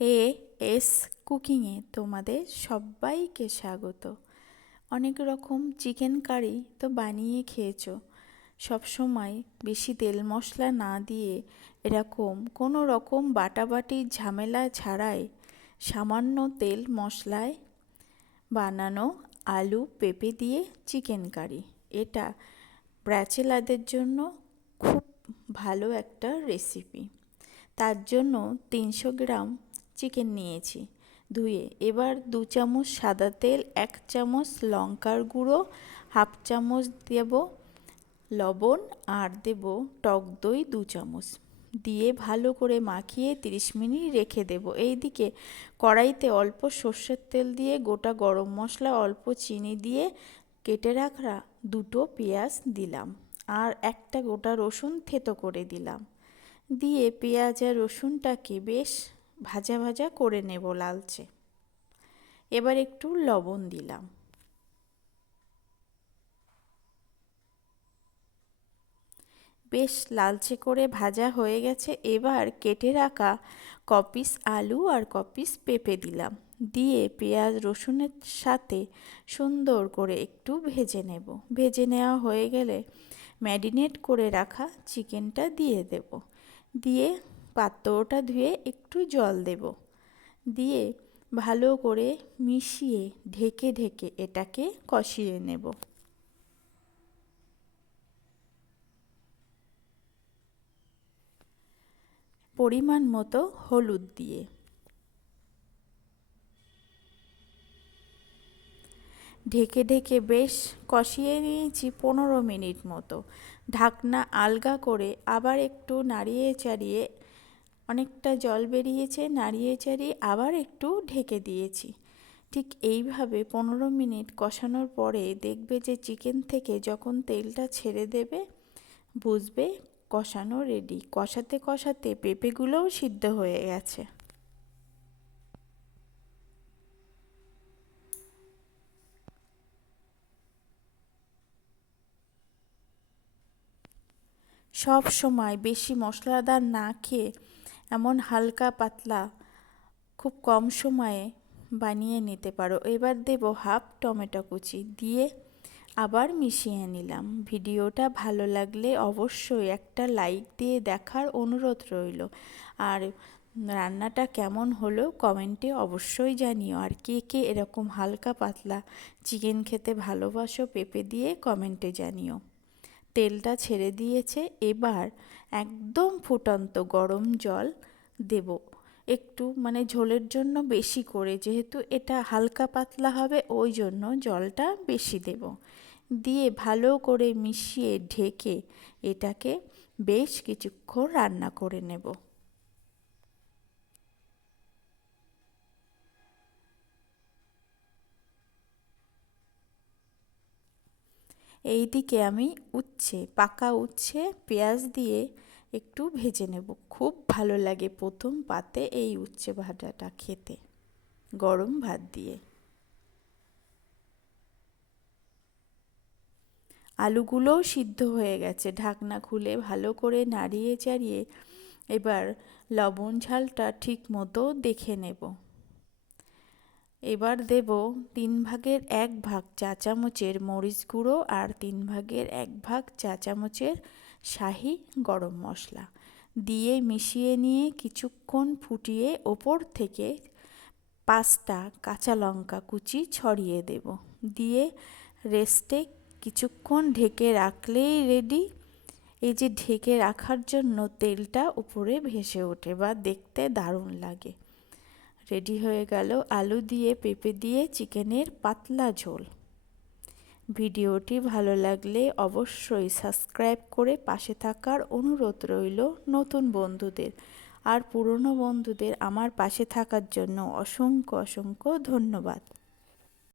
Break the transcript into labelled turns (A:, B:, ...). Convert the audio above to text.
A: A S কুকিংয়ে তোমাদের সবাইকে স্বাগত। অনেক রকম চিকেন কারি তো বানিয়ে খেয়েছো। সবসময় বেশি তেল মশলা না দিয়ে এরকম কোনো রকম বাটাবাটি ঝামেলা ছাড়াই সামান্য তেল মশলায় বানানো আলু পেঁপে দিয়ে চিকেন কারি। এটা ব্যাচেলারদের জন্য খুব ভালো একটা রেসিপি। তার জন্য তিনশো গ্রাম চিকেন নিয়েছি। ধুয়ে এবার দু চামচ সাদা তেল, এক চামচ লঙ্কার গুঁড়ো, হাফ চামচ দেব লবণ আর দেব টক দই দু চামচ। দিয়ে ভালো করে মাখিয়ে তিরিশ মিনিট রেখে দেব। এইদিকে কড়াইতে অল্প সর্ষের তেল দিয়ে গোটা গরম মশলা, অল্প চিনি দিয়ে কেটে রাখা দুটো পেঁয়াজ দিলাম আর একটা গোটা রসুন থেতো করে দিলাম। দিয়ে পেঁয়াজ আর রসুনটাকে বেশ ভাজা ভাজা করে নেব লালচে। এবার একটু লবণ দিলাম। বেশ লালচে করে ভাজা হয়ে গেছে, এবার কেটে রাখা কপিস আলু আর কপিস পেঁপে দিলাম। দিয়ে পেঁয়াজ রসুনের সাথে সুন্দর করে একটু ভেজে নেব। ভেজে নেওয়া হয়ে গেলে ম্যারিনেট করে রাখা চিকেনটা দিয়ে দেব। দিয়ে পাত্রটা ধুয়ে একটু জল দেব। দিয়ে ভালো করে মিশিয়ে ঢেকে ঢেকে এটাকে কষিয়ে নেব। পরিমাণ মতো হলুদ দিয়ে। ঢেকে ঢেকে বেশ কষিয়ে নিয়েছি পনেরো মিনিট মতো। ঢাকনা আলগা করে আবার একটু নাড়িয়ে চাড়িয়ে অনেকটা জল বেরিয়েছে, নাড়িয়ে চাড়িয়ে আবার একটু ঢেকে দিয়েছি। ঠিক এইভাবে পনেরো মিনিট কষানোর পরে দেখবে যে চিকেন থেকে যখন তেলটা ছেড়ে দেবে, বুঝবে কষানো রেডি কষাতে কষাতে পেঁপেগুলোও সিদ্ধ হয়ে গেছে। সব সময় বেশি মশলাদার না খেয়ে এমন হালকা পাতলা, খুব কম সময়ে বানিয়ে নিতে পারো। এবার দেব হাফ টমেটো কুচি দিয়ে আবার মিশিয়ে নিলাম। ভিডিওটা ভালো লাগলে অবশ্যই একটা লাইক দিয়ে দেখার অনুরোধ রইল। আর রান্নাটা কেমন হলো কমেন্টে অবশ্যই জানিও। আর কে কে এরকম হালকা পাতলা চিকেন খেতে ভালোবাসো পেঁপে দিয়ে কমেন্টে জানিও। তেলটা ছেড়ে দিয়েছে, এবার একদম ফুটন্ত গরম জল দেব। একটু মানে ঝোলের জন্য বেশি করে, যেহেতু এটা হালকা পাতলা হবে, ওই জন্য জলটা বেশি দেব। দিয়ে ভালো করে মিশিয়ে ঢেকে এটাকে বেশ কিছুক্ষণ রান্না করে নেব। এই দিকে আমি উচ্ছে, পাকা উচ্ছে, পেঁয়াজ দিয়ে একটু ভেজে নেব। খুব ভালো লাগে প্রথম পাতে এই উচ্ছে ভাজাটা খেতে, গরম ভাত দিয়ে। আলুগুলোও সিদ্ধ হয়ে গেছে, ঢাকনা খুলে ভালো করে নাড়িয়ে চাড়িয়ে এবার লবণ ঝালটা ঠিক মতো দেখে নেব। এবার দেব তিন ভাগের এক ভাগ চা চামচের মরিচ গুঁড়ো আর তিন ভাগের এক ভাগ চা চামচের শাহি গরম মশলা দিয়ে মিশিয়ে নিয়ে কিছুক্ষণ ফুটিয়ে ওপর থেকে পাঁচটা কাঁচা লঙ্কা কুচি ছড়িয়ে দেব। দিয়ে রেস্টে কিছুক্ষণ ঢেকে রাখলেই রেডি এই যে ঢেকে রাখার জন্য তেলটা উপরে ভেসে ওঠে বা দেখতে দারুণ লাগে। রেডি হয়ে গেল আলু দিয়ে, পেঁপে দিয়ে, চিকেনের পাতলা ঝোল। ভিডিওটি ভালো লাগলে অবশ্যই সাবস্ক্রাইব করে পাশে থাকার অনুরোধ রইল নতুন বন্ধুদের। আর পুরনো বন্ধুদের আমার পাশে থাকার জন্য অসংখ্য অসংখ্য ধন্যবাদ।